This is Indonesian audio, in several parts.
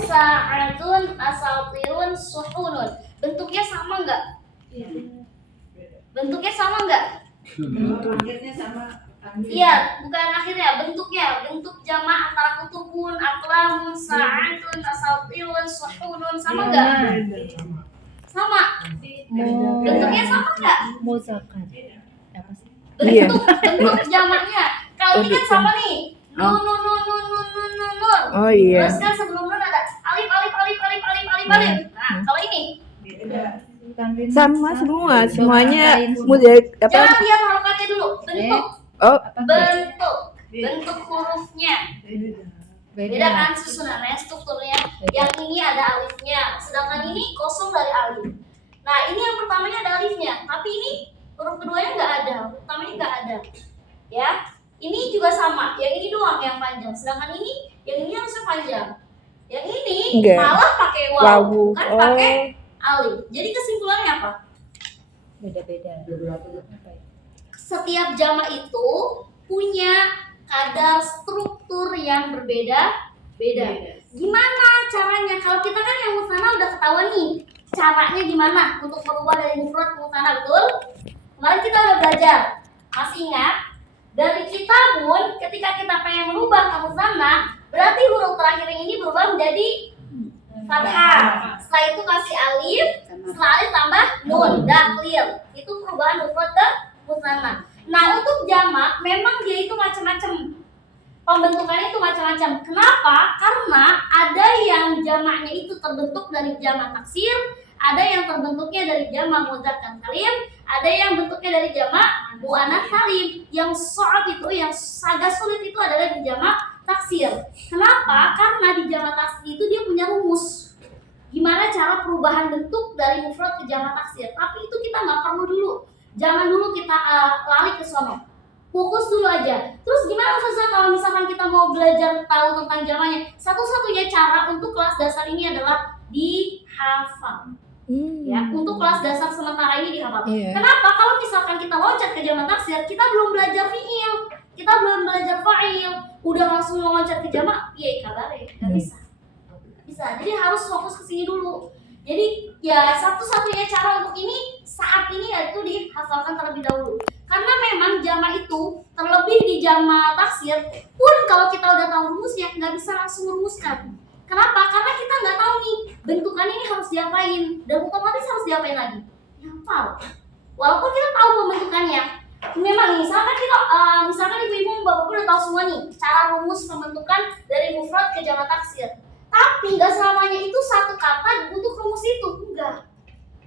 sa'atun, asatirun, suhunun. Bentuknya sama nggak? Bentuknya sama nggak? Akhirnya sama. Iya, bukan akhirnya, bentuknya, bentuk jamak antara kutubun, aqlamun, sa'atun, asatirun, suhunun, sama nggak? Sama. Bentuknya sama nggak? Muzakkar. Apa sih? Bentuk jamaknya. Kalau ini kan sama nih. Nun. Oh iya. Terus kan sebelum nun ada alif. Nah, kalau ini Sama semua, semuanya mudah apa? jangan lihat harokatnya dulu. Bentuk hurufnya. Beda kan susunannya, strukturnya. Yang ini ada alifnya, sedangkan ini kosong dari alif. Nah, ini yang pertamanya ada alifnya, tapi ini huruf keduanya nggak ada, huruf pertamanya nggak ada. Ya, ini juga sama, yang ini doang yang panjang, sedangkan yang ini harusnya panjang. Yang ini Enggak. malah pakai wawu, Wawu. kan Oh. pakai alif. Jadi kesimpulannya apa? Beda-beda. Setiap jamak itu punya kadar struktur yang berbeda-beda. Gimana caranya? Kalau kita kan yang musana udah ketahuan nih, caranya gimana untuk merubah dari mufrad ke musana, betul? Kemarin kita udah belajar. Masih ingat? Dari kitabun, ketika kita pengen merubah ke musana, berarti huruf terakhir yang ini berubah menjadi fathah. Setelah itu kasih alif, setelah alif tambah nun, dah clear. Itu perubahan mufrad ke musana. Nah, untuk jamak memang dia itu macam-macam. Pembentukannya itu macam-macam. Kenapa? Karena ada yang jamaknya itu terbentuk dari jamak taksir, ada yang terbentuknya dari jamak mudzakkar salim, ada yang bentuknya dari jamak muannats salim. Yang sha'ab itu, yang agak sulit itu adalah di jamak taksir. Kenapa? Karena di jamak taksir itu dia punya rumus. Gimana cara perubahan bentuk dari mufrad ke jamak taksir? Tapi itu kita nggak perlu dulu. Jangan dulu kita lari ke sono. Fokus dulu aja. Terus gimana Ustazah kalau misalkan kita mau belajar tahu tentang jamaknya? Satu-satunya cara untuk kelas dasar ini adalah dihafal. Ya, untuk kelas dasar sementara ini dihafal. Iya. Kenapa? Kalau misalkan kita loncat ke jamak taksir, kita belum belajar fiil, kita belum belajar fa'il, udah langsung loncat ke jamak, iya kabar ya, nggak bisa. Bisa. Jadi harus fokus ke sini dulu. Jadi ya satu-satunya cara untuk ini saat ini yaitu dihafalkan terlebih dahulu. Karena memang jamak itu terlebih di jamak taksir pun kalau kita udah tahu rumusnya nggak bisa langsung merumuskan. Kenapa? Karena kita nggak tahu nih bentukannya ini harus diapain dan otomatis harus diapain lagi. Dihafal. Walaupun kita tahu pembentukannya. Memang misalkan kita misalkan ibu-ibu bapak udah tahu semua nih cara rumus pembentukan dari mufrad ke jamak taksir. Tapi nggak selamanya itu satu kata untuk rumus itu, enggak.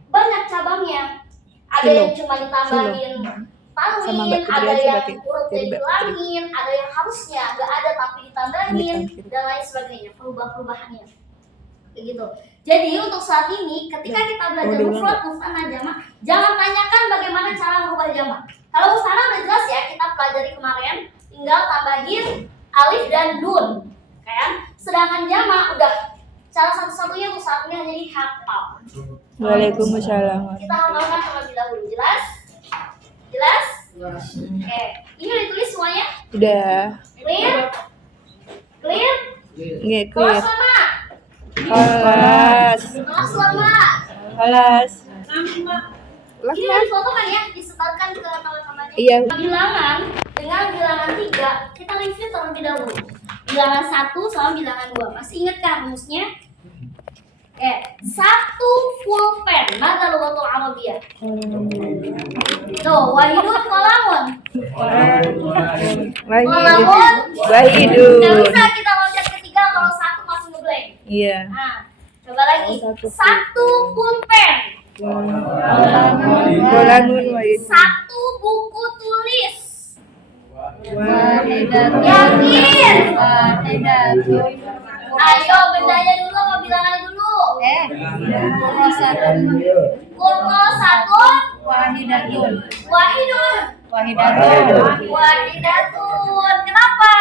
Banyak cabangnya. Ada yang cuma ditambahin tanwin, ada yang hurufnya dihilangin, ada yang harusnya nggak ada tapi ditambahin dan lain sebagainya, perubahan-perubahannya. Kayak gitu. Jadi untuk saat ini ketika kita belajar mufrad, musannah, jamak, jangan tanyakan bagaimana cara merubah jamak. Kalau musannah udah jelas ya, kita pelajari kemarin, tinggal tambahin alif dan nun. Kan? Sedangkan jamak udah cara satu-satunya untuk saat ini hanya dihafal. Waalaikumsalam. Kita hafalkan terlebih dahulu, jelas? Jelas? Oke, ini udah ditulis semuanya? Udah. Clear? Clear? Nggak Kelas clear. lama? Kelas. Kelas lama? Kelas. Ini udah difoto kan ya? Disebarkan ke teman-temannya. Iya. Bilangan dengan bilangan 3 kita review terlebih dahulu. Bilangan 1 sama bilangan 2. Masih ingat kan rumusnya? Satu full pen. Mada lughatul Arabiyah. Tuh, wahidun kolamun. Kolamun. Wahidun. Nggak bisa kita loncat ketiga kalau satu masih ngeblank. Iya. Nah, coba lagi. Satu full pen. Kolamun wahidun. Satu buku tulis. Wahidatun. Yakin? Wahidatun. Ayo bendanya dulu apa bilangan dulu? Kurnosatun. Wahidatun. Wahidun. Wahidatun. Wahidatun. Kenapa?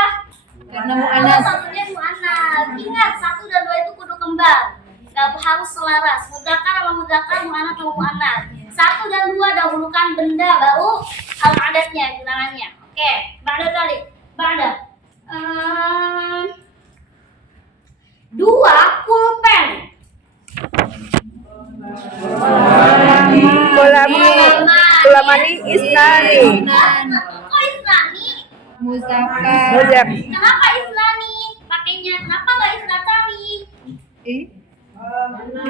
Karena Karena mu'annas. satunya mu'annas. Ingat 1 dan 2 itu kudu kembar. Gak harus selaras. Mudzakkar sama mudzakkar, mu'annas sama mu'annas. 1 dan 2 dahulukan benda baru al-adatnya, bilangannya. Oke, ba'da kali. Ba'da. 2 kul Isnani. Kok Isnani? Muzakkar. Muzak. Kenapa Isnani? Pakainya kenapa nggak Isnatani?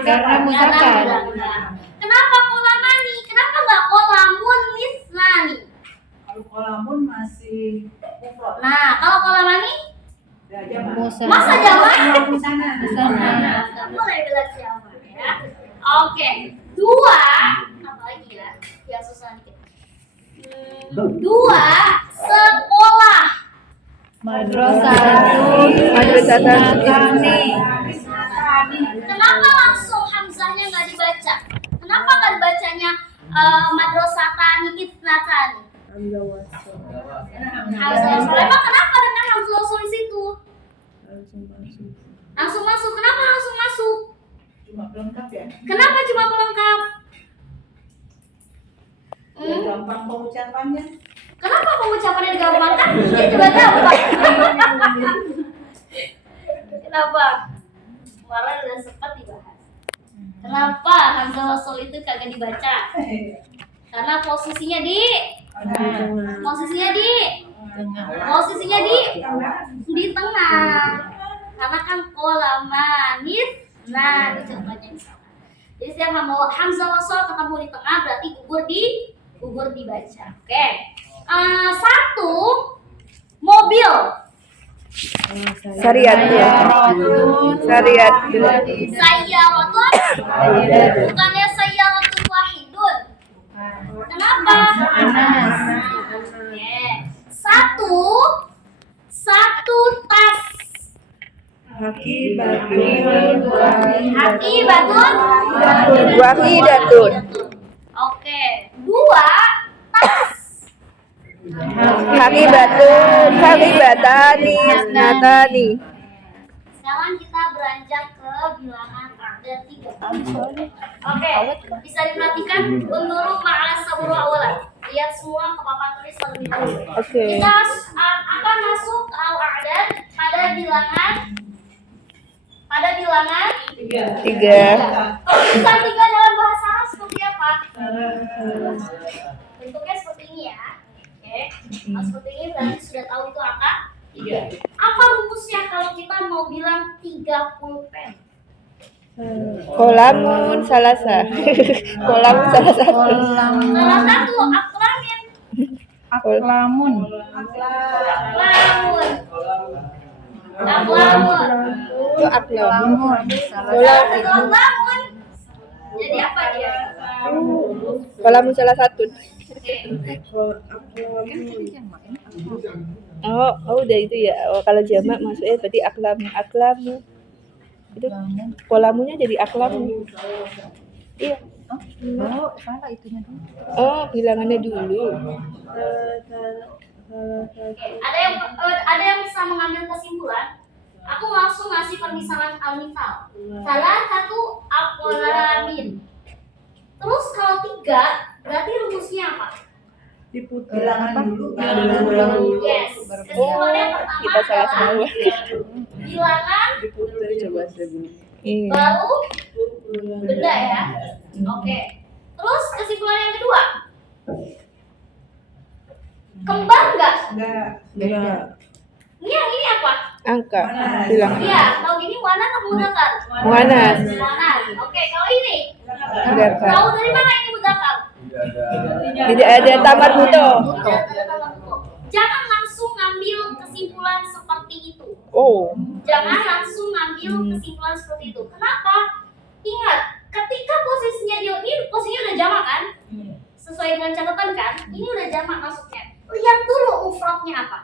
Karena muzakkar. Kenapa kolamani? Kenapa nggak kolamun Isnani? Kalau kolamun masih mufrad. Nah, kalau kolamani? Ya, jamak. Masa jamak? Sana. Nggak boleh bilang jamak ya. Oke, dua apa lagi ya? Yang susah dikit. Dua sekolah. Madrasatun. Madrasatun. Kenapa langsung hamzahnya nggak dibaca? Kenapa nggak dibacanya madrasatani isnatani? Hamzah wasol. Emang kenapa dengan hamzah wasol di situ? Langsung masuk. Kenapa langsung masuk? Cuma pelengkap ya. Kenapa cuma pelengkap? Ya, gampang pengucapannya. Kenapa pengucapannya digampangkan? Ini juga gampang. Kenapa? Kemarin udah sempat dibahas. Kenapa hamzah wasol itu kagak dibaca? Karena posisinya di tengah. Karena kan kolam manis. Nah, itu contohnya di sana. Jadi setiap hamzah wasol ketemu di tengah berarti gugur dibaca. Oke. Satu mobil. Sayaratun. Sayyaratun. Bukannya sayyaratun wahidun. Kenapa? Anas. Oke. Satu tas. Hakibatun. Wahidatun. Oke. Dua tas. Hakibatani. Isnatani. Sekarang kita beranjak ke bilangan ada 3. Oke, bisa diperhatikan menurut ma'ala saburu awalan. Lihat semua ke papan tulis terlebih dahulu. Oke. Kita akan masuk ke al-a'dad pada bilangan 3. Tulisan 3 dalam bahasa Arab seperti apa? Bentuknya seperti ini ya. Oke. Nah, seperti ini berarti sudah tahu itu angka 3. Apa rumusnya kalau kita mau bilang 30 pen? Kolamun salasa. Kolamun salah satu. Salah satu aklamin. Aklamun. Aklamun. Itu aklam. Aklamun. Salah satu aklamun. Jadi apa dia? Kolamun salah satu. Oh udah itu ya. Oh, kalau jamak maksudnya berarti aklamu. Itu kolamunya jadi aklamu. Iya. Oh, salah itunya dulu. Oh, bilangannya dulu. Ada yang bisa mengambil kesimpulan? Aku langsung ngasih permisalan al-misal. Salah satu akolamin. Terus kalau 3 berarti rumusnya apa? Bilangan dulu. Yes. Kesimpulannya pertama Kita salah adalah semua. bilangan Iya. baru benda ya. Oke. Terus kesimpulan yang kedua, kembar nggak? Enggak. Ini apa? Angka. Bilangan. Iya. Kalau ini muannas atau mudzakkar? Muannas. Muannas. Oke. Kalau ini Mudzakkar. tahu dari mana ini mudzakkar? Tidak ada tamar buto. Jangan langsung ngambil kesimpulan seperti itu. Oh. Jangan langsung ngambil kesimpulan seperti itu. Kenapa? Ingat, ketika posisinya ini posisinya udah jamak kan? Sesuai dengan catatan kan? Ini udah jamak masuknya. Lihat dulu mufradnya apa.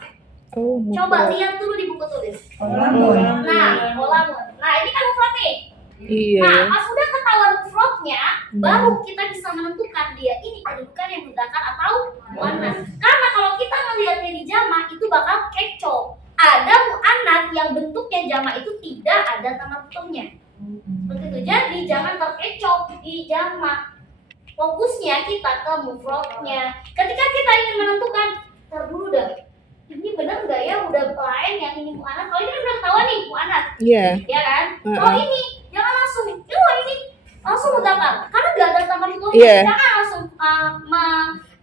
Oh. Coba lihat dulu di buku tulis. Kolamun. Nah, kolamun. Nah, ini kan mufrad nih. Iya. Nah, pas udah ketahuan mufradnya, baru kita bisa menentukan dia ini kedudukan yang mudzakkar atau muannas. Karena kalau kita melihatnya di jamak itu bakal kecoh. Ada muannas yang bentuknya jamak itu tidak ada tanda putusnya. Seperti itu. Jadi jangan terkecoh di jamak. Fokusnya kita ke mufradnya. Ketika kita ingin menentukan, ntar dulu dah. Ini benar nggak ya udah lain yang ini muannas? Kalau ini kan udah ketahuan nih muannas. Iya. Ya kan? Kalau ini jangan langsung, ini langsung mudzakkar karena nggak ada tambahan tulisnya. Iya. Jangan langsung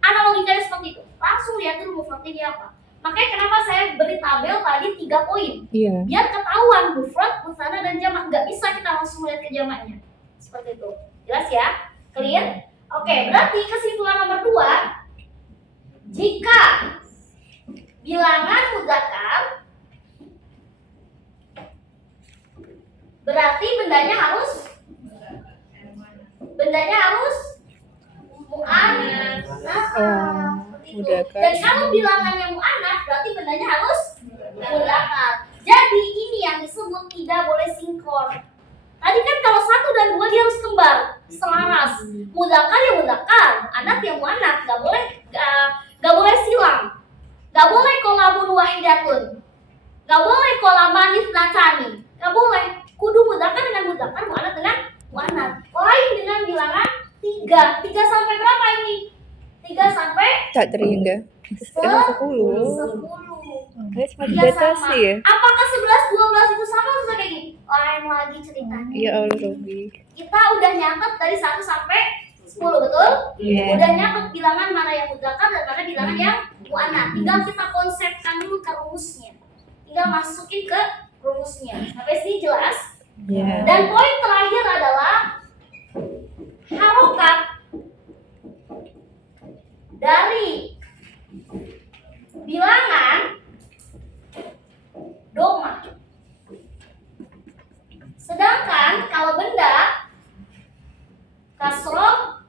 analogikanya seperti itu. Langsung lihat dulu mufrad ini apa. Makanya kenapa saya beri tabel tadi 3 poin. Iya. Biar ketahuan mufrad, musanna dan jamak. Nggak bisa kita langsung lihat ke jamaknya. Seperti itu. Jelas ya? Clear? Oke, berarti kesimpulan nomor 2, jika bilangan mudzakkar berarti bendanya harus mu'annas. Seperti itu. Mudzakkar. Dan kalau bilangannya mu'annas berarti bendanya harus mudzakkar. Jadi ini yang disebut tidak boleh sinkron. Tadi kan kalau 1 dan 2 dia harus kembar, selaras. Mudzakkar ya mudzakkar, anak ya mu'annas, nggak boleh silang. Nggak boleh qolamun wahidatun. Nggak boleh qolaman itsnatani. Nggak boleh. Kudu mudzakkar dengan mudzakkar, mu'annas dengan mu'annas. Lain dengan bilangan 3. 3 sampai berapa ini? 3 sampai Tak terhingga. 10. 10. Kayak cuma Dia dibatasi sama. ya. Apakah 11, 12 itu sama atau kayak gini? Lain lagi ceritanya. Ya Allah Robi. Kita udah nyatet dari 1 sampai 10, betul? Iya. Udah nyatet bilangan mana yang mudzakkar dan mana bilangan yang mu'annas. Tinggal kita konsepkan dulu ke rumusnya. Tinggal masukin ke rumusnya. Sampai sini jelas? Iya. Dan poin terakhir adalah harokat dari bilangan doma. Sedangkan kalau benda kasroh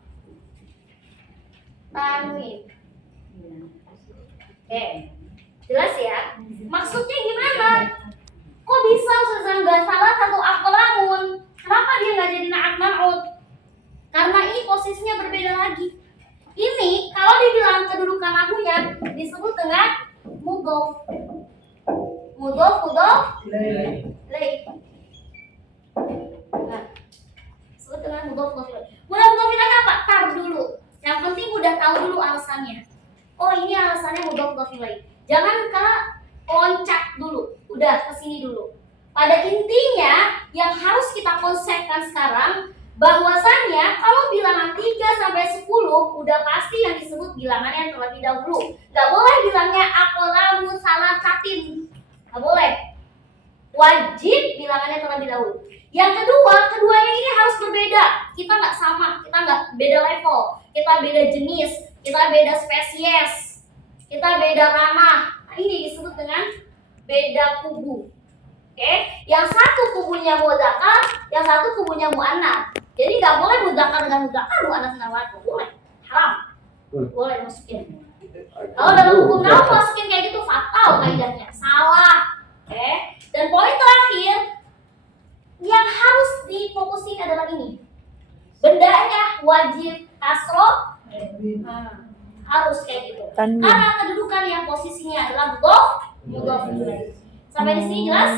tanwin. Oke, jelas ya? Maksudnya gimana? Kok bisa Ustazah nggak salah satu aqlamun? Kenapa dia nggak jadi na'at man'ut? Karena ini posisinya berbeda lagi. Ini kalau dibilang kedudukan nahunya disebut dengan mudhof. Mudhof ilaih. Nah, disebut dengan mudhof ilaih. Mudhof ilaih apa? Tar dulu. Yang penting udah tahu dulu alasannya. Oh, ini alasannya mudhof ilaih. Jangan loncat dulu. Udah kesini dulu. Pada intinya yang harus kita konsepkan sekarang bahwasannya kalau bilangan 3 sampai 10 udah pasti yang disebut bilangan yang terlebih dahulu. Gak boleh bilangnya aqlamu salasatin. Gak boleh. Wajib bilangannya terlebih dahulu. Yang kedua, keduanya ini harus berbeda. Kita nggak sama, kita nggak beda level, kita beda jenis, kita beda spesies, kita beda ranah. Nah, ini disebut dengan beda kubu. Oke, yang satu kubunya mudzakkar, yang satu kubunya mu'annas. Jadi nggak boleh mudzakkar dengan mudzakkar, mu'annas dengan mu'annas. Boleh, haram. Boleh masukin. Kalau dalam hukum nahu masukin kayak gitu fatal kaidahnya, salah. Oke. Dan poin terakhir yang harus difokusin adalah ini. Bendanya wajib kasroh, harus kayak gitu. Tanwin. Karena kedudukan yang posisinya adalah mudhof ilaih. Sampai di sini jelas?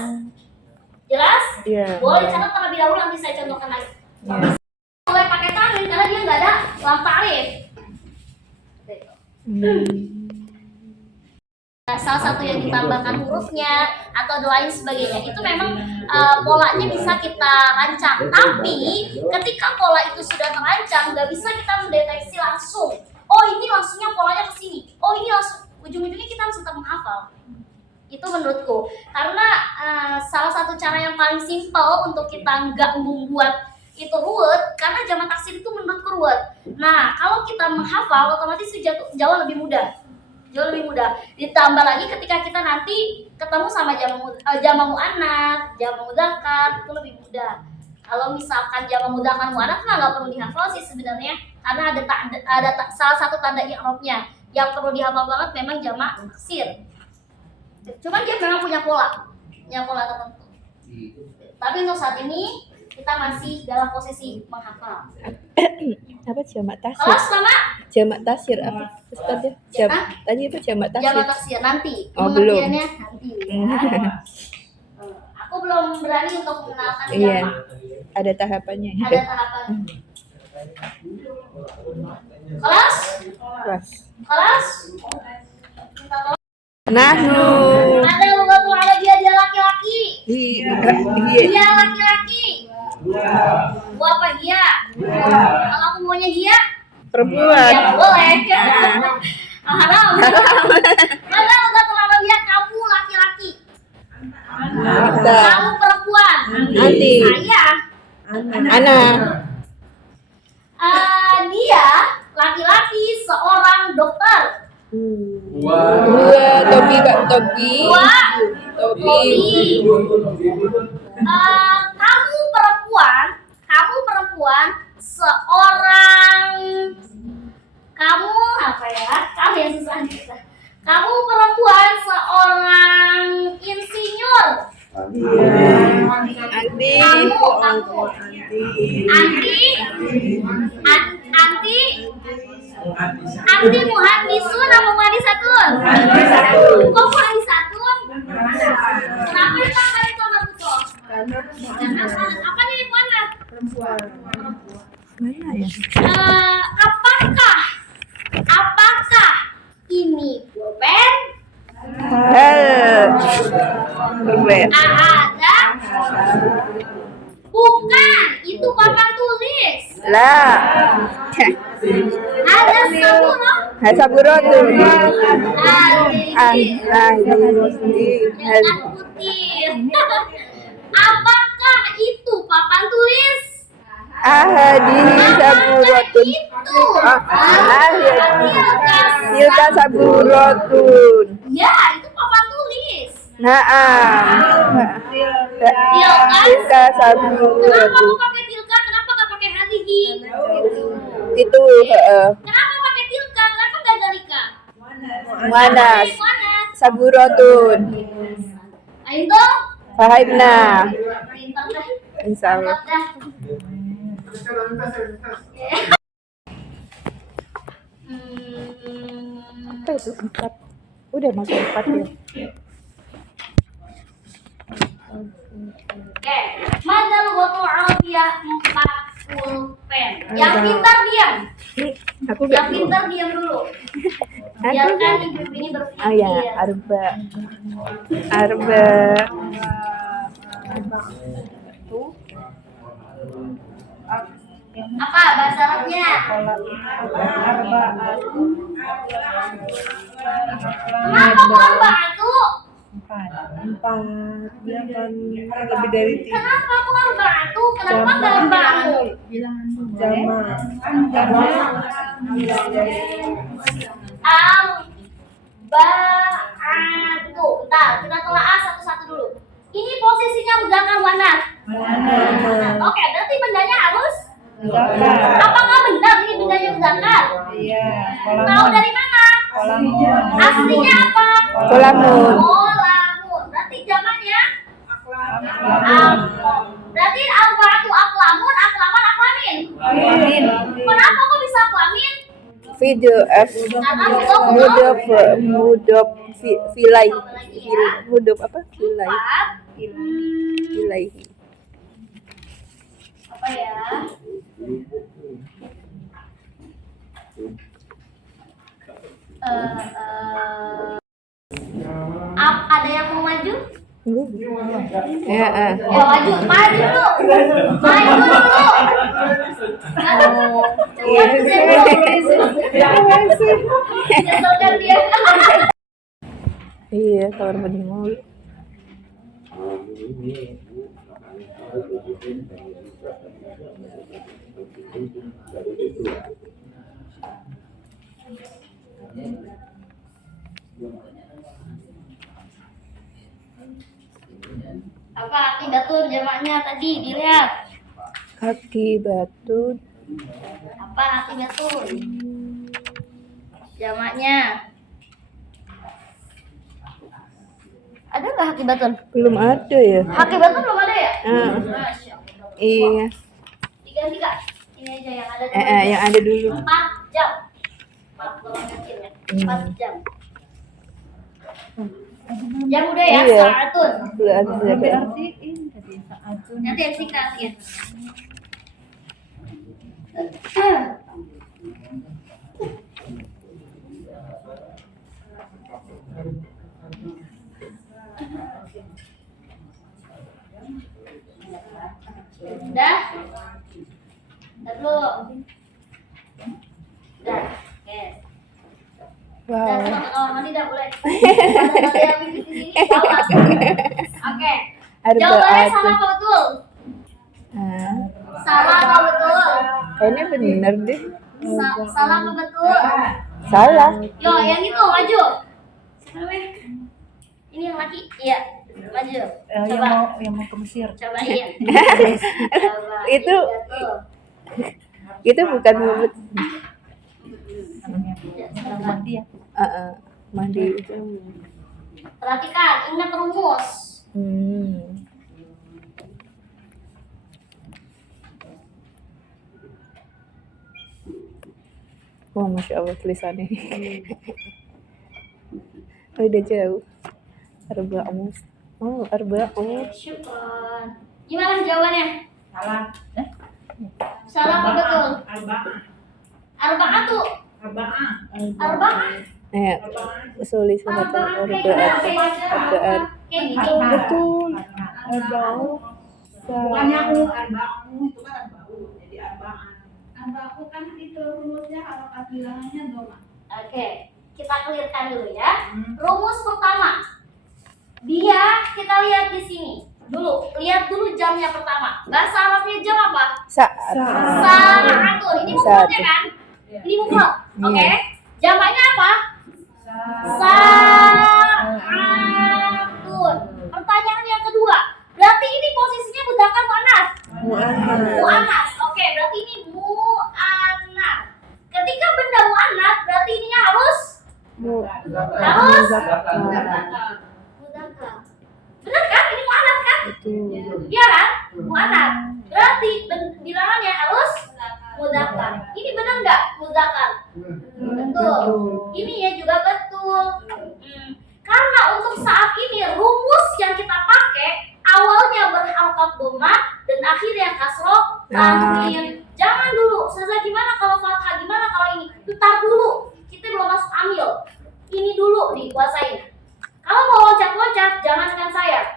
Jelas? Iya. Boleh catat terlebih dahulu, nanti saya contohkan lagi. Iya. Boleh pakai tanwin karena dia nggak ada lam ta'rif. Nah, salah satu yang ditambahkan hurufnya atau lain sebagainya itu memang polanya bisa kita rancang. Tapi ketika pola itu sudah terancang, nggak bisa kita mendeteksi langsung. Oh, ini langsungnya polanya ke sini. Oh, ini langsung ujung-ujungnya kita harus tetap menghafal. Itu menurutku. Karena salah satu cara yang paling simpel untuk kita nggak membuat itu ruwet, karena jamak taksir itu menurutku ruwet. Nah, kalau kita menghafal otomatis jauh lebih mudah. Jauh lebih mudah. Ditambah lagi ketika kita nanti ketemu sama jamak mu'annas, jamak mudzakkar, itu lebih mudah. Kalau misalkan jamak mudzakkar mu'annas nggak perlu dihafal sih sebenarnya, karena ada salah satu tanda i'rabnya. Yang perlu dihafal banget memang jamak taksir. Cuman dia memang punya pola tertentu. Tapi untuk saat ini kita masih dalam posisi menghafal. Apa jamak tasir? Kelas sama Jamak tasir apa? Ustaz ya? Tadi itu jamak tasir. jamak taksir nanti. Oh, belum. Pengertiannya nanti. Ya. Aku belum berani untuk mengenalkan Iya. jamak. Ada tahapannya. Ada tahapan. Kelas? Kelas? Minta tolong. Nahnu. Ada lughatul arabiyyah dia laki-laki. Iya. Dia laki-laki. Gua apa dia? Kalau aku maunya dia, Perempuan. Ya boleh. Haram. Mana udah terlalu lihat kamu laki-laki. Udah. Kamu perempuan. Anti. Saya. Ana. Dia laki-laki seorang dokter. Dua. Tobi, Kak. Tobi. Dua. Tobi. Kamu perempuan seorang kamu apa ya? Kamu yang susah. Kamu perempuan seorang insinyur. Anti. Kamu anti muhandisun apa muhandisatun? Kok muhandisatun? Kenapa ditambah itu sama betul? Karena apa nih mana? Mana ya? Apakah ini pulpen? Pulpen. Ada? Bukan, itu papan tulis. Lah. Ada sabun, no? Saburotun. Dengan putih. Apakah itu papan tulis? Ahadi saburotun. Itu. Tilka saburotun. Ya, itu papan tulis. Naam. Tilka Kenapa saburotun. kok pakai tilka? Kenapa nggak pakai hadihi? Itu Kenapa pakai tilka? Kenapa nggak dalika? Manas. Mana? Saburotun. Ayo dong. Fahimna. Pintar dah. Insyaallah. Pintar dah. Apa itu? 4. Udah masuk 4 ya. Oke, madal watul alfiyah 4 pulpen. Yang pintar diam. Aku Yang gak. pintar diam dulu. Biarkan ibu ini berpikir. Oh ya, arba. Arba. Apa bahasa Arabnya? Kenapa kok arba'atu? Dia kan lebih dari 3 Kenapa kok arba'atu? Kenapa nggak arba'atu? Arba'atu. Bentar, kita telaah satu-satu dulu. Ini posisinya mudzakkar wanas. Oke, berarti bendanya harus. Apakah benar ini bendanya mudzakkar? Iya. Tahu dari mana? Aslinya apa? Kolamun. Kolamun. Berarti jamaknya? Aklom. Berarti arba'atu aklamun, aklaman, aklamin. Kenapa kok bisa aklamin? Video F. Karena Mudop filai. Apa lagi ya? Mudop apa? Filai. Empat. Filai. Apa ya? Ada yang mau maju? Ya, Ya maju dulu. Maju dulu. Keselkan dia. Iya, kamar mandi mulu. Apa akibatul jamaknya tadi dilihat? Kaki batu. Apa akibatul? Jamaknya. Ada nggak hakibatun? Belum ada ya? Hakibatun belum ada ya? Ah. Masya Allah. Iya. Diganti Kak. Ini aja yang ada. Yang ada dulu. 4 jam. 4 jam. Jam udah ya, Iya. saatun. Belum ada. Artiin tadi saatun. Nanti yang singkat ya. Udah? Udah belum? Dan, oke. Dan Wow. sama ke kamar mandi dah boleh. Ada yang di sini gawat. Oke. Jawabannya Arbaat. salah apa betul? Nah, Salah apa betul? kayaknya bener deh. Salah apa betul? Salah. Yo, yang itu maju. Siapa namanya? Ini yang laki. Iya, maju. Coba. yang mau ke Mesir. Coba iya. Coba. Itu- Iya, tuh. Itu bukan mulut. Ya, coba. Mandi ya. Mandi itu. Perhatikan, ingat rumus. Hmm. Wah, masya Allah tulisannya. Oh, udah jauh. Arba'us. Oh, arba'us. Syukron. Gimana jawabannya? Salah. Salah apa betul? Arba'ah. Arba'atu. Arba'ah. Usuli sunat Arba'ah kayak arba'at. gimana? Arba'at. Kayak gitu. Betul. Arba'us. Bukannya arba'u itu kan arba'u. Jadi arba'ah. Arba'u kan itu rumusnya harokat bilangannya doma. Oke, kita clearkan dulu ya. Rumus pertama. Kita lihat di sini. Lihat dulu jamnya pertama. Bahasa Arabnya jam apa? Sa'atun. Ini mufradnya kan? Ini mufrad. Oke. Jamaknya apa? Sa'atun. Pertanyaan yang kedua. Berarti ini posisinya mudzakkar muannas? Muannas. Oke, berarti ini muannas. Ketika benda muannas, berarti ininya harus mudzakkar. Benar kan? Ini muannas kan? Iya kan? Muannas. Berarti bilangannya harus mudzakkar. Ini benar nggak mudzakkar? Betul. Ini ya juga betul. Karena untuk saat ini rumus yang kita pakai awalnya berharokat dhamma dan akhirnya kasroh tanwin. Jangan dulu, Ustazah gimana kalau fathah, gimana kalau ini? Bentar dulu, kita belum masuk amil. Ini dulu dikuasain. Kalau mau loncat-loncat, jangankan saya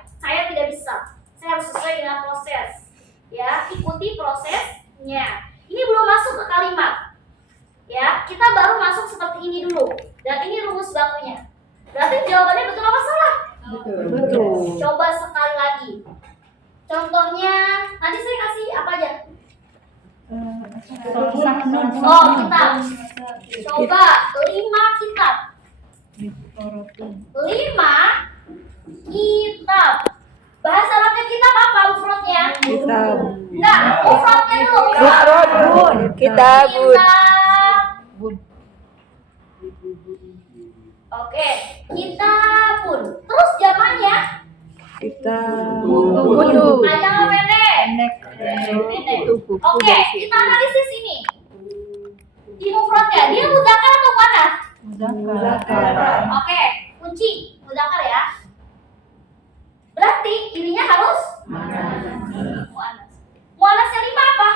tidak bisa. Saya harus sesuai dengan proses. Ya, ikuti prosesnya. Ini belum masuk ke kalimat. Ya, kita baru masuk seperti ini dulu. Dan ini rumus bakunya. Berarti jawabannya betul apa salah? Betul. Coba sekali lagi. Contohnya, tadi saya kasih apa aja? Oh, kitab. Coba 5 kitab. 5 kitab. Bahasa Arabnya kitab apa mufradnya? Kitab. Enggak, mufradnya dulu. Mufradun. Kitabun. Kitabun. Oke, kitabun. Terus jamannya? Buku. Panjang apa pendek? Pendek. Oke, kita analisis ini. Di mufradnya, dia mudzakkar atau muannas? Oke, kunci mudzakkar ya. Berarti ininya harus muannas. Muannasnya 5 apa?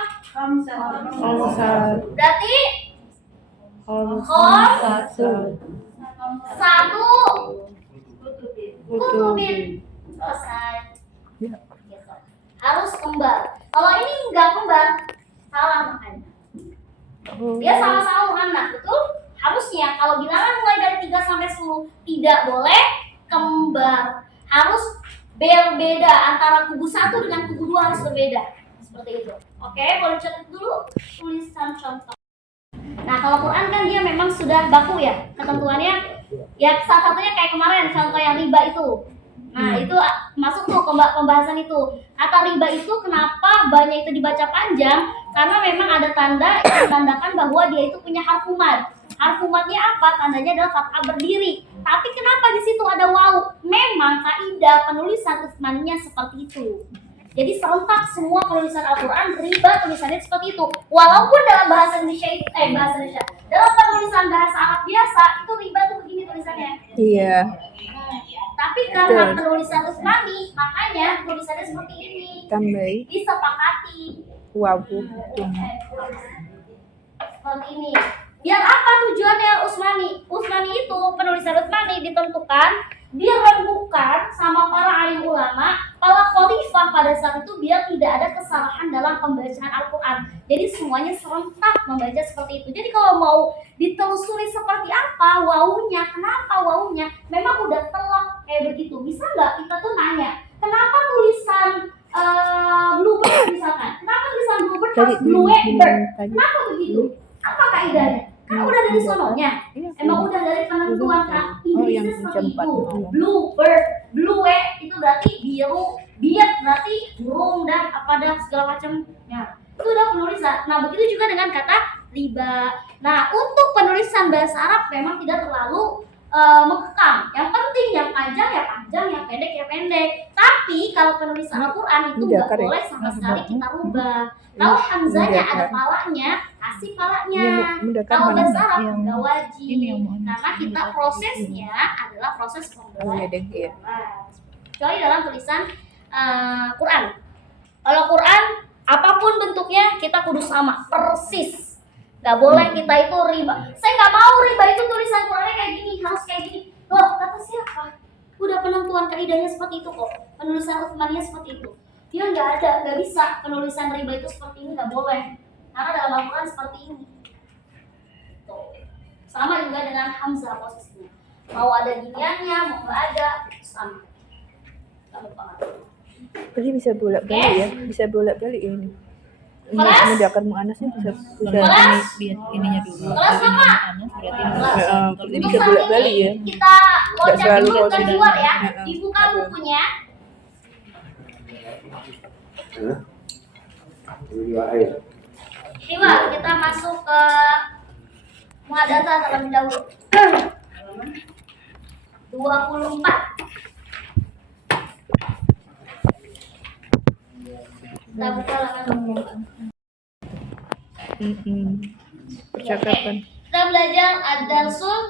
Berarti satu kutubin. Selesai. Gitu. Harus kembar. Kalau ini enggak kembar, salah makanya. Dia sama-sama muannas, betul? Harusnya kalau bilangan mulai dari 3 sampai 10 tidak boleh kembar. Harus berbeda antara kubu 1 dengan kubu 2 harus berbeda. Seperti itu. Oke, boleh catat dulu tulisan contoh. Nah, kalau Quran kan dia memang sudah baku ya. Ketentuannya ya salah satunya kayak kemarin contoh yang riba itu. Nah, itu masuk tuh pembahasan itu. Kata riba itu kenapa banyak itu dibaca panjang? Karena memang ada tanda yang menandakan bahwa dia itu punya harfu mad. Harfu madnya apa? Tandanya adalah fathah berdiri. Tapi kenapa di situ ada waw? Memang kaidah penulisan Utsmaniyah seperti itu. Jadi serentak semua penulisan Al-Quran riba tulisannya seperti itu. Walaupun dalam bahasa Indonesia dalam penulisan bahasa Arab biasa itu riba tuh begini tulisannya. Iya. Tapi karena penulisan Utsmani, makanya tulisannya seperti ini. Tambahi Disepakati. wawu. Seperti ini. Biar apa tujuannya Utsmani? Utsmani itu penulisan Utsmani ditentukan dirembukan sama para alim ulama, para khalifah pada saat itu biar tidak ada kesalahan dalam pembacaan Al-Quran. Jadi semuanya serentak membaca seperti itu. Jadi kalau mau ditelusuri seperti apa wawunya, kenapa wawunya, memang udah telak kayak begitu. Bisa nggak kita tuh nanya, kenapa tulisan bluebird misalkan? Kenapa tulisan bluebird harus bluebird? Kenapa begitu? Apa kaidahnya? Kan udah dari sononya. Emang udah dari penentuan kan Inggrisnya seperti itu. Bluebird, blue itu berarti biru, bird berarti burung dan apa dan segala macamnya. Itu udah penulisan. Nah, begitu juga dengan kata riba. Nah, untuk penulisan bahasa Arab memang tidak terlalu mengekang. Yang penting yang panjang ya panjang, yang pendek ya pendek. Tapi kalau penulisan Al-Quran itu nggak boleh sama sekali kita rubah. Kalau hamzanya ada palanya, kasih palanya. Kalau bahasa Arab nggak wajib. Karena kita prosesnya adalah proses pembelajaran. Kecuali dalam tulisan Quran. Kalau Quran apapun bentuknya kita kudu sama, persis. Gak boleh kita itu riba. Saya nggak mau riba itu tulisan Qurannya kayak gini, harus kayak gini. Loh, kata siapa? Udah penentuan kaidahnya seperti itu kok. Penulisan Utsmaniyah seperti itu. Dia nggak ada, nggak bisa penulisan riba itu seperti ini, nggak boleh. Karena dalam Al-Quran seperti ini. Tuh. Sama juga dengan hamzah posisinya. Mau ada giniannya, mau nggak ada, sama. Gak banget. Berarti bisa bolak-balik ya, bisa bolak-balik ini. Kelas? Memudahkan muannasnya bisa Kelas? ininya dulu. Kelas apa? Berarti jadi Untuk bisa saat bolak-balik ini ya. kita loncat selalu dulu ke konsisten. luar ya. Heeh. Dibuka bukunya. Dewa, kita masuk ke muhadatsah terlebih dahulu. 24. Kita buka halaman 24. Percakapan. Kita belajar ad-darsul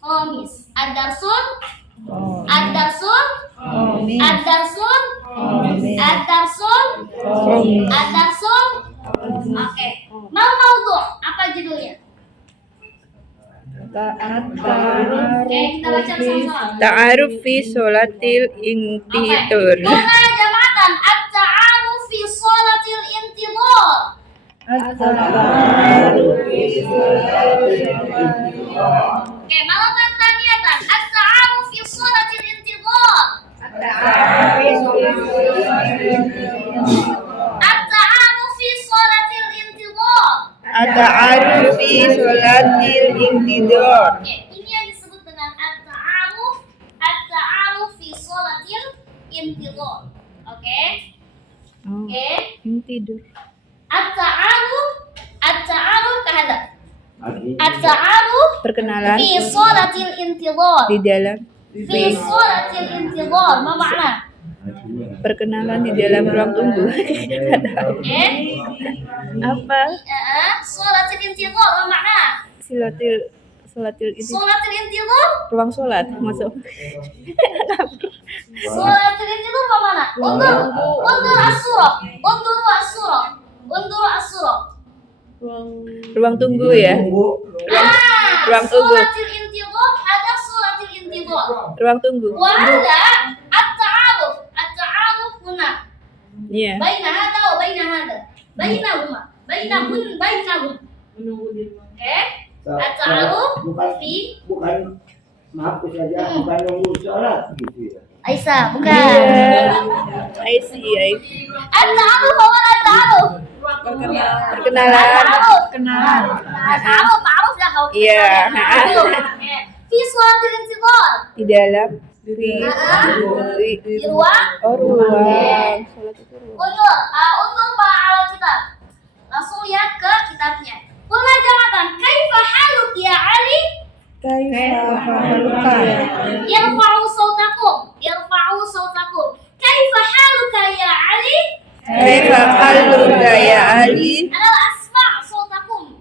khamis. Ad-darsul ad-darsul ad-darsul ad-darsul ad-darsul. Oke. Mau apa judulnya? Oke, kita baca bersama-sama. Ta'aruf fi sholatil intidur. Qulna jama'atan at-ta'aruf fi sholatil intidhar. Oke, malakan taniyatan at-ta'aruf fi sholatil intidhar. At-ta'aruf fi sholatil intidhar. At-ta'aruf fi sholatil intidur. Oke, ini yang disebut dengan at-ta'aruf fi sholatil intidhar. Oke? Oke. Intidur. At-ta'aruf kahada. At-ta'aruf Perkenalan fi sholatil intidhar. di dalam Fi sholatil intidhar, ma makna? perkenalan di dalam ruang tunggu. Oke? Apa? Sholatil intidhar, ma makna? Sholatil itu Sholatil intidhar? ruang sholat masuk. Sholatil intidhar ma makna? Undur as-surah. Undur as-surah. Undur as-surah. Ruang tunggu ya. Ruang tunggu. Sholatil intidhar ada sholatil intidhar. Ruang tunggu. Wa ada at-ta'aruf. At-ta'aruf huna. Iya. Baina hada wa baina hada. Bainahuma. Bainahum. Oke? At-ta'aruf fi bukan maaf saja bukan nunggu sholat gitu ya. Aisyah, bukan. Iya. I see. At-ta'aruf wa at-ta'aruf. Perkenalan. Ta'aruf dah kau. Iya. Fi sholatil intidhar. Di dalam di Di ruang. ruang sholat itu ruang. Undur Pak awal kitab. Langsung lihat ke kitabnya. Qulna jama'atan kaifa haluk ya Ali? Irfa'u sautakum. Kaifa haluka ya Ali? Kaifa haluka ya Ali? Anal asma' sautakum.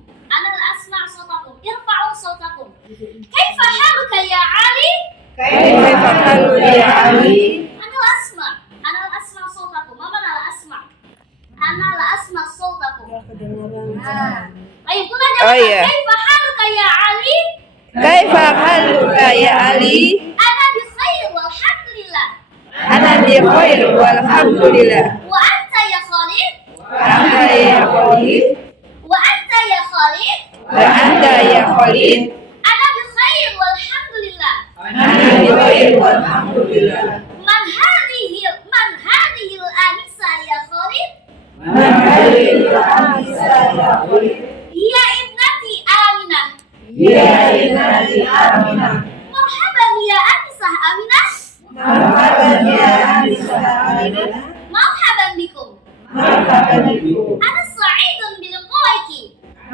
Irfa'u sautakum. Kaifa haluka ya Ali? Kaifa haluka ya Ali? Anal asma' sautakum. Apa anal asma'? Anal asma' sautakum. Ayo kita Oh, iya. Kaifa haluka ya Ali? Kaifa haluka ya Ali? Ana bi khair wa bi khair walhamdulillah. Wa anta ya Khalid. Wa anta ya Khalid. Wa anta ya Khalid. Wa anta ya Khalid. Ana bi khair walhamdulillah. Ana bi khair walhamdulillah. Man hadhihi al-anisa ya Khalid. Man hadhihi al-anisa ya Khalid. Hiya ibnati Aminah. Ya ibnati Aminah. Marhaban ya Anisah Aminah. Marhaban ya Anisa Aminah. Marhaban bikum. Marhaban bikum. Ana sa'idun bi liqa'iki.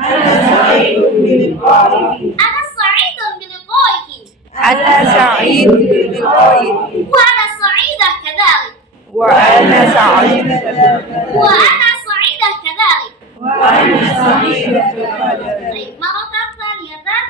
Ana sa'idun bi liqa'iki. Ana sa'idun bi liqa'iki. Ana sa'idun bi liqa'iki. Wa ana sa'idah kadzalik. Wa ana sa'idah Wa ana sa'idah kadzalik. wa ana sa'idah kadzalik. Baik, maratan tsaniyatan.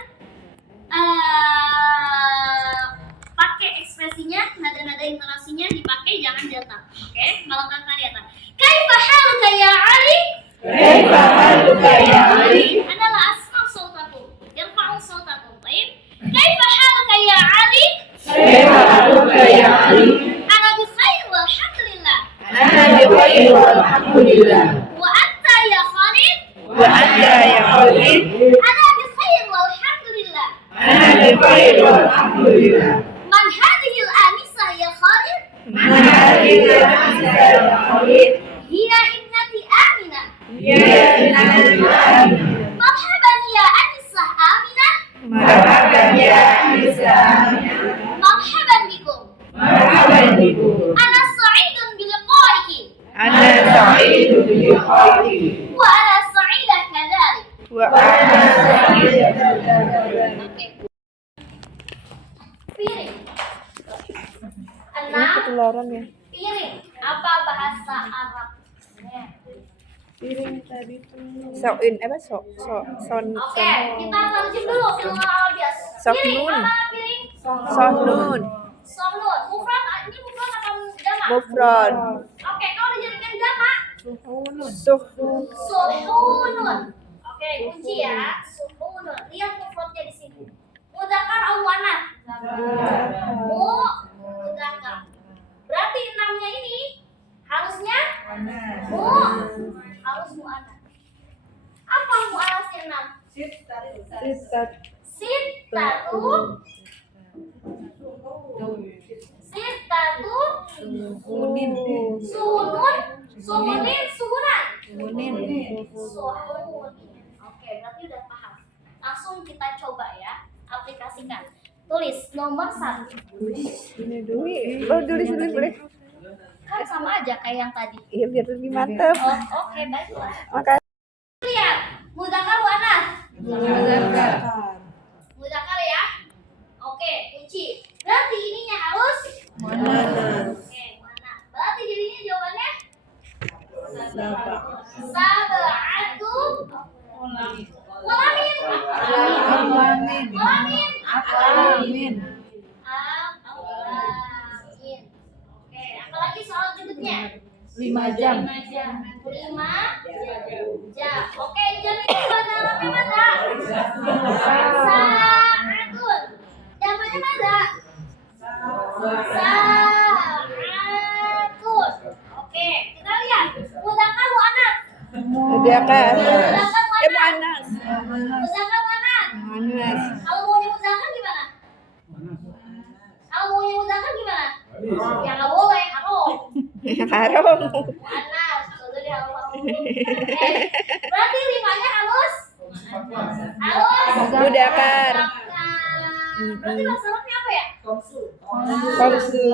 Pakai ekspresinya, nada-nada intonasinya dipakai, jangan datar. Oke, maratan tsaniyatan. Kaifa haluka ya Ali? Kaifa haluka ya Ali? Adalah asma sautakum. Irfa'u sautakum. Baik. Kaifa haluka ya Ali? Kaifa haluka ya Ali? Ana bi khair walhamdulillah. Ana bi khair walhamdulillah. Wa anta ya Khalid? Wa anta ya Khalid. Ana bi khair walhamdulillah. Ana bi khair walhamdulillah. Man hadhihi al-anisa ya Khalid? Man hadhihi al-anisa ya Khalid. Hiya ibnati Aminah. Ya ibnati Aminah. Marhaban ya Anisah Aminah. Marhaban ya Anisa Aminah. Marhaban bikum. Marhaban bikum. Ana sa'idun bi liqa'iki. Ana sa'idun bi liqa'iki. Wa ana sa'idah kadzalik. Wa ana sa'idah kadzalik. Oke. Piring. Ini Enam. ketularan ya. Piring. Apa bahasa Arab? Piring tadi tuh. Soin apa son. Oke, kita terjem dulu film Arabias. Piring, Sofnun. apa piring? Sonun. Somnun. Mufrad, ini mufrad apa jamak? Mufrad. Oke, kalau dijadikan jamak, suhunun. Oke, kunci ya. Suhunun. Lihat mufradnya di sini. Mudzakkar atau muannats? Mudzakkar. Berarti enamnya ini harusnya harus muannats. Apa muannats yang enam? Sittatu Kunin. suhunan. Kunin. Suhun. Oke, berarti udah paham. Langsung kita coba ya, aplikasikan. Tulis nomor 1. Ini dulu. Oh, tulis boleh. Kan sama aja kayak yang tadi. Iya, biar lebih mantap. Oh, oke, baiklah. Makasih. Lihat, mudzakkar wa anas. Mudzakkar ya. Oke, kunci. Berarti ininya harus Oke, mana? Berarti jadinya jawabannya sab'atu Walamin. Amin. Alamin. Oke, apalagi soal berikutnya? 5 jam. 5 jam. Oke, jam itu bahasa Arabnya mana? Sa'atun. Jamannya mana? Sa'atun. Oke, kita lihat. Mudzakkar wa anas. Udah kan? Mudzakkar wa anas. Muannas. Mudzakkar wa anas. Muannas. Kalau maunya mudzakkar gimana? Kalau maunya mudzakkar gimana? Ya nggak boleh, haram. Haram. Panas, jadi haram. Berarti limanya halus? Halus. Mudzakkar. Berarti bahasa Arabnya apa ya? Komsu. Komsu.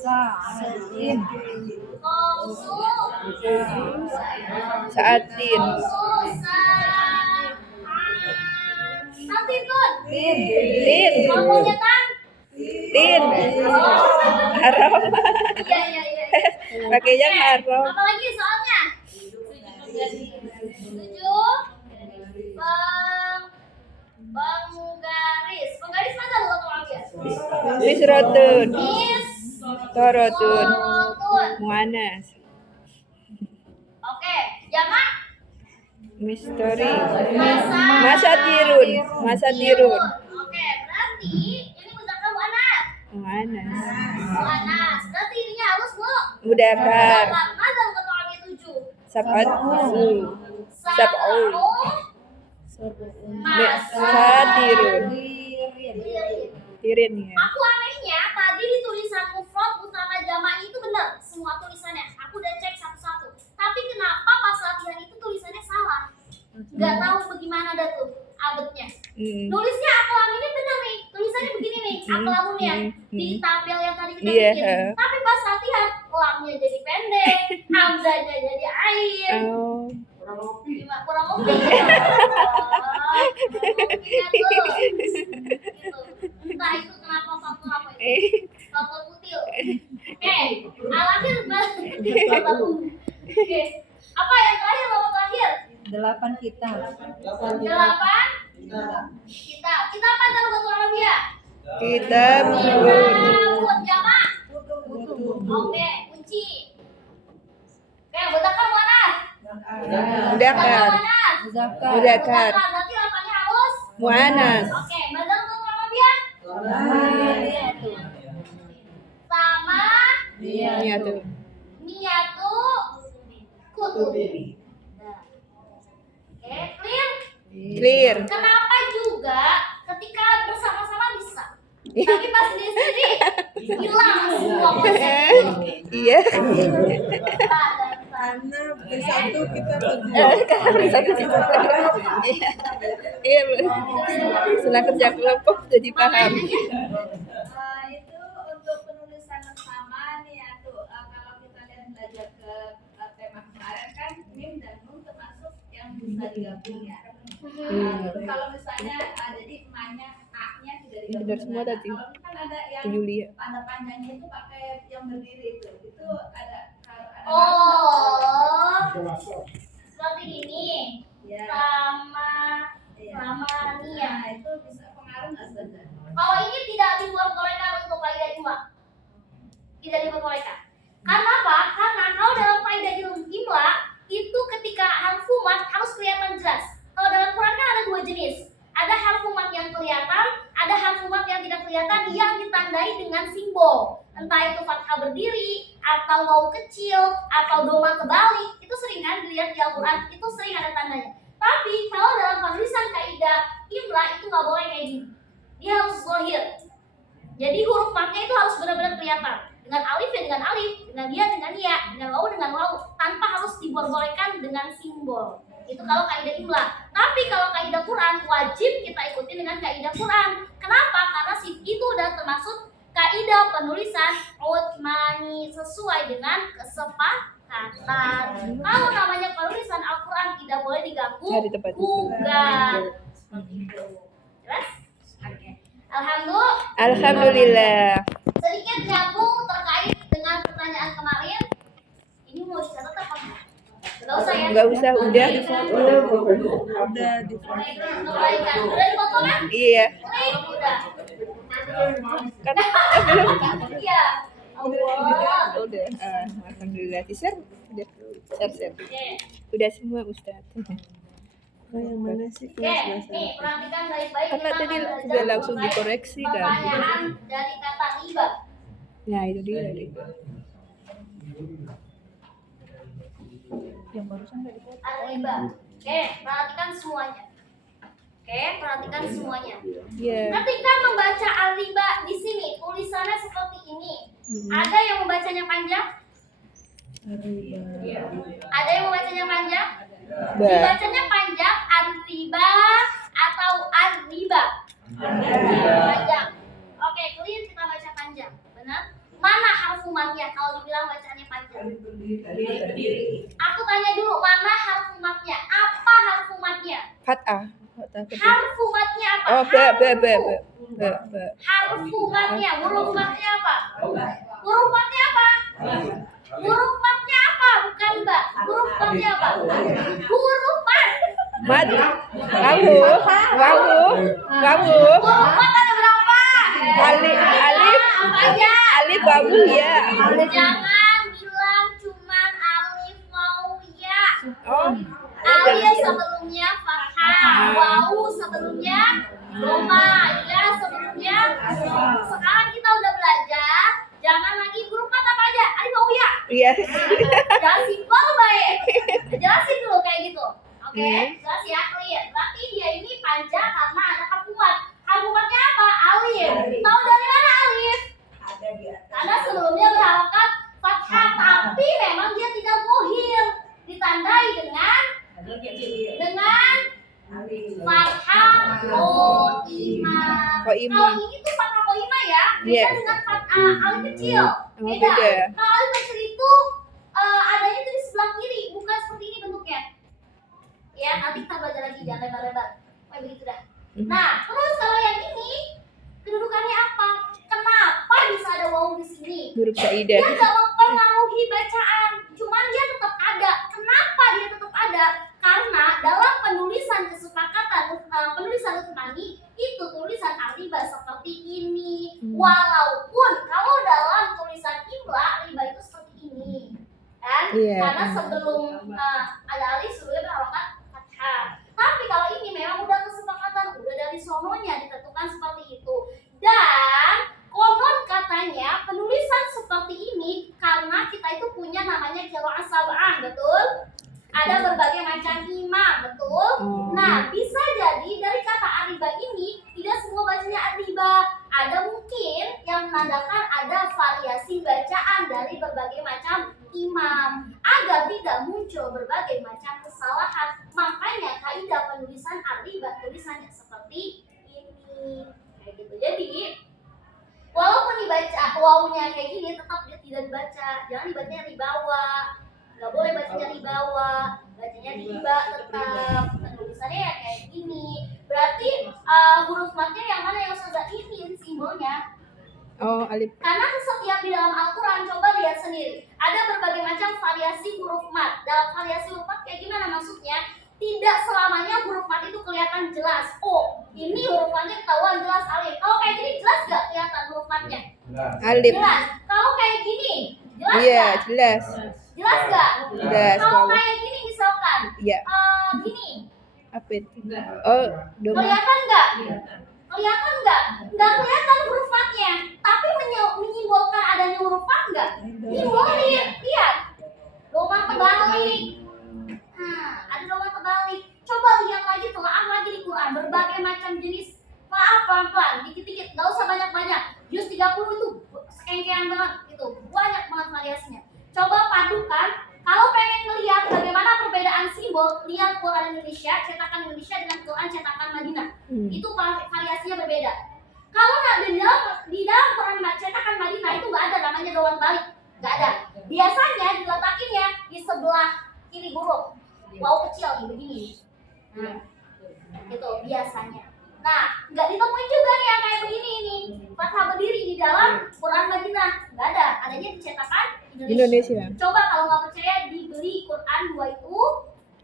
Sa'atin. Komsu. Saatin. Komsu. Santitun. Tin. Kalau mau nyetan? Tin. Haram. Iya. Pakainya haram. Apalagi soalnya? 7. Penggaris. Penggaris mana lu atau Arabias? Misrotun. Torotun. Sorotun. Muannas. Oke, jamak Mistori. Masa- Masatirun. Masatirun. Oke, berarti ini mudzakkar muannats. Muannas. Muannats. Berarti Mudakar. Mada bukan Arabia 7. Sab'un. Sab'un. Masadirun. Masadirun. Tirin ya. Aku anehnya tadi di tulisan mufrad utama jamak itu benar semua tulisannya. Aku udah cek satu-satu. Tapi kenapa pas latihan itu tulisannya salah? Gak tahu bagaimana dah tuh abetnya. Nulisnya aklam ini benar nih. Tulisannya begini nih, aklamnya di tabel yang tadi kita Iya, bikin. Tapi pas latihan lamnya jadi pendek, hamzanya jadi air. Oh. Kurang oke. Nah itu kenapa faktor apa itu? Faktor kutil. Oke, alakhir faktor Oke, apa yang terakhir? Faktor terakhir? 8 kita. 8 kita apa dalam bahasa Arabia? Kitab. Buat jamak. Oke, kunci. Oke, mudzakkar muannats. Mudakar. Muzakkar. Mudakar. Berarti lapannya harus. Muannas. Oke, dalam bahasa Arabia sama Iya tuh. niyatu kutub. Nah. Oke, clear? Clear. Kenapa juga ketika bersama-sama bisa, tapi pas sendiri hilang semua konsep itu. Iya. Karena bersatu kita teguh. Karena bersatu kita teguh. Iya. Setelah kerja kelompok jadi paham. Itu untuk penulisan sama nih ya tuh kalau kita lihat belajar ke tema kemarin kan mim dan nun termasuk yang bisa digabung ya. Kalau misalnya jadi ma-nya a-nya tidak digabung. Benar semua dengan A. tadi. Kalau kan ada yang Julia. tanda panjangnya itu pakai yang berdiri itu ada Oh, seperti ini. ya. Sama Iya. sama nia. Nah, itu bisa pengaruh nggak sebenarnya? Kalau ini tidak diperbolehkan untuk kaidah imla. Tidak diperbolehkan. Karena apa? Karena kalau dalam kaidah imla itu ketika harfu mat harus kelihatan jelas. Kalau dalam Quran kan ada dua jenis. Ada harfu mat yang kelihatan, ada harfu mat yang tidak kelihatan yang ditandai dengan simbol. Entah itu fathah berdiri, atau waw kecil, atau doma kebalik. Itu sering kan dilihat di Al-Quran, itu sering ada tandanya. Tapi kalau dalam penulisan kaidah imla itu nggak boleh kayak gini. Dia harus zahir. Jadi huruf matnya itu harus benar-benar kelihatan. Dengan alif ya dengan alif, dengan ya, dengan waw, tanpa harus diperbolehkan dengan simbol. Itu kalau kaidah imla. Tapi kalau kaidah Quran wajib kita ikuti dengan kaidah Quran. Kenapa? Karena itu udah termasuk kaidah penulisan Utsmani sesuai dengan kesepakatan. Kalau namanya penulisan Al-Quran tidak boleh diganggu Cari tempat itu. gugat. Jelas? Oke. Alhamdulillah. Alhamdulillah. Sedikit nyambung terkait dengan pertanyaan kemarin. Ini mau dicatat apa enggak? Enggak usah ya. Enggak usah, udah. Udah di Kebaikan. Udah dipotong kan? Iya. Udah. Kan Iya. Allah. udah. Alhamdulillah. Di-share. Udah. Share. Oke. Udah semua Ustaz. yang mana sih Oke, nih perhatikan baik-baik. Karena Kita tadi akan udah belajar langsung mengenai dikoreksi kan. pertanyaan dari kata riba. Nah, itu dia. yang barusan nggak dipotong. Al-riba. Oke, perhatikan semuanya. Iya. Ketika membaca al-riba di sini, tulisannya seperti ini. Ada yang membacanya panjang? Ada yang membacanya panjang? Ba. Dibacanya panjang al-riba atau al-riba? Panjang. Oke, clear kita baca panjang. Benar? Mana harfu matnya kalau dibilang bacanya panjang? Aku tanya dulu, mana harfu matnya? Apa harfu matnya? Fat'ah. Harfu matnya apa? Oh, ba. Harfu matnya, huruf matnya apa? Huruf matnya apa? Huruf matnya apa? Bukan ba. Huruf matnya apa? Huruf mat. Mat. Wawu. Huruf mat ada berapa? Alif. Apa aja? Alif, wawu, ya. Jangan bilang cuman alif wawu ya. Oh. Alif sebelumnya fathah, wawu sebelumnya doma, ya sebelumnya. Sekarang kita udah belajar Jangan lagi huruf mat apa aja? Alif sama uya. Iya. Jangan simpel baik. Jelasin dulu kayak gitu. Oke, jelas ya, clear. Berarti dia ini panjang karena ada harfumat. Harfumatnya apa? Alif. Tahu dari mana alif? Ada di atas. Karena sebelumnya berharokat fathah, tapi memang dia tidak muhir. Ditandai dengan fathah qoimah. Qoimah. Kalau ini tuh fathah qoimah ya, beda Iya. dengan fathah alif kecil. Oh, Beda. beda. Kalau alif kecil itu adanya tuh di sebelah kiri, bukan seperti ini bentuknya. Ya, nanti kita belajar lagi, jangan lebar-lebar. Kayak begitu dah. Nah, terus kalau yang ini kedudukannya apa? Kenapa bisa ada wawu di sini? Huruf Dia saidah. nggak mempengaruhi bacaan, cuman dia tetap ada. Kenapa dia tetap ada? Karena dalam penulisan kesepakatan penulisan Utsmani itu tulisan riba seperti ini. Walaupun kalau dalam tulisan imla riba itu seperti ini, kan? Iya. Karena sebelum ada alif sebelumnya berharokat fathah. Tapi kalau ini memang udah kesepakatan, udah dari sononya ditentukan seperti itu. Dan konon katanya penulisan seperti ini karena kita itu punya namanya qiraah sab'ah, betul? Ada berbagai macam imam, betul? Nah, bisa jadi dari kata ariba ini tidak semua bacanya ariba. Ada mungkin yang menandakan ada variasi bacaan dari berbagai macam imam agar tidak muncul berbagai macam kesalahan. Makanya kaidah penulisan ariba tulisannya seperti ini. Kayak gitu. Jadi walaupun dibaca wawunya kayak gini, tetap dia tidak dibaca. Jangan dibacanya ribawa. Nggak boleh bacanya ribawa. Bacanya riba tetap. Penulisannya ya kayak gini. Berarti huruf matnya yang mana yang sudah ini simbolnya? Oh, alif. Karena setiap di dalam Al-Quran, coba lihat sendiri, ada berbagai macam variasi huruf mat. Dalam variasi huruf mat kayak gimana maksudnya? Tidak selamanya huruf mat itu kelihatan jelas. Oh, ini huruf matnya ketahuan jelas alif. Kalau kayak gini jelas gak kelihatan huruf matnya? Alif. Jelas. Kalau kayak gini, jelas Iya, gak? jelas. Jelas gak? Jelas. Kalau Wow. kayak gini misalkan, Iya. gini, Apa itu? Oh, doma. kelihatan nggak? Kelihatan nggak? Nggak kelihatan huruf matnya, tapi menyimbolkan adanya huruf mat nggak? Nyimbolin, lihat. Doma terbalik. Ada doma terbalik. Coba lihat lagi, telaah lagi di Quran, berbagai macam jenis. Maaf, pelan-pelan, dikit-dikit, nggak usah banyak-banyak. Juz 30 itu sekengkean banget, gitu. Banyak banget variasinya. Coba padukan. Kalau pengen melihat bagaimana perbedaan simbol, lihat Quran Indonesia, cetakan Indonesia dengan Quran cetakan Madinah. Itu variasinya berbeda. Kalau di dalam Quran cetakan Madinah itu nggak ada namanya doan balik, nggak ada. Biasanya diletakinnya di sebelah kiri huruf, wawu kecil nih begini. Nah, itu biasanya. Nah, nggak ditemuin juga nih yang kayak begini ini. Fathah berdiri di dalam Quran Madinah, nggak ada. Adanya di cetakan Indonesia. Coba kalau nggak percaya dibeli Quran 2 itu,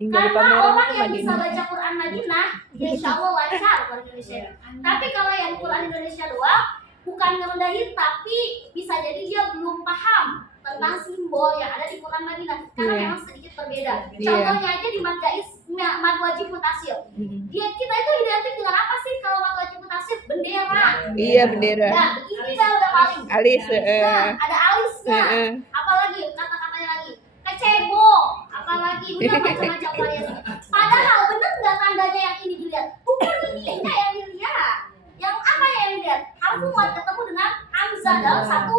Tinggal di karena pameran orang itu yang bisa Madinah. baca Quran Madinah, insya Allah lancar Quran Indonesia. Tapi kalau yang Quran Indonesia doang, bukan ngerendahin, tapi bisa jadi dia belum paham tentang simbol yang ada di Quran Madinah, karena Iya. memang sedikit berbeda. Iya. Contohnya aja di mad wajib mutasil. Kita itu identik dengan apa sih kalau mad wajib mutasil? Bendera. Iya, bendera. Nah, ini dah udah paling. Alis. Nah, ada alisnya. Apalagi kata-katanya lagi. Kecebong. Apalagi udah macam-macam variasinya. Padahal bener nggak tandanya yang ini dilihat? Bukan ininya yang dilihat. Yang apa yang dilihat? Harfumat ketemu dengan hamzah dalam satu.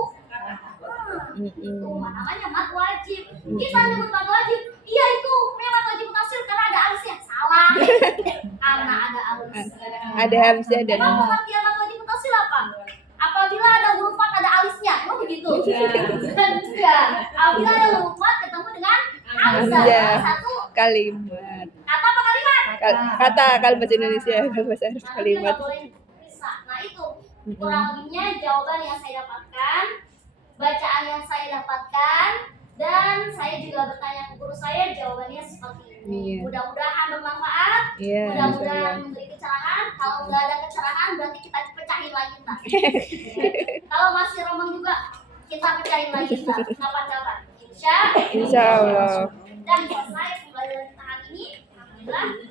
Itu namanya mad wajib. Kita nyebut mad wajib. Iya itu memang wajib tafsir karena ada alisnya. Salah. Karena ada alis. Ada hamzah dan Emang pengertian mad wajib tafsir apa? Apabila ada huruf mat ada alisnya, emang begitu? Enggak. Apabila ada huruf mat ketemu dengan hamzah Hamzah. dalam satu kalimat. kata apa kalimat? Kata kalau bahasa Indonesia, kalau bahasa Arab Nah, kalimat. nggak boleh bisa. Nah itu kurang lebihnya jawaban yang saya dapatkan, bacaan yang saya dapatkan, dan saya juga bertanya ke guru saya, jawabannya seperti ini. Iya. Mudah-mudahan bermanfaat, Iya, mudah-mudahan memberi pencerahan. Kalau nggak ada pencerahan, berarti kita pecahin lagi ntar. Kalau masih rombong juga, kita pecahin lagi ntar. Kapan-kapan. Insya Allah. Dan selesai pembelajaran kita hari ini. Alhamdulillah.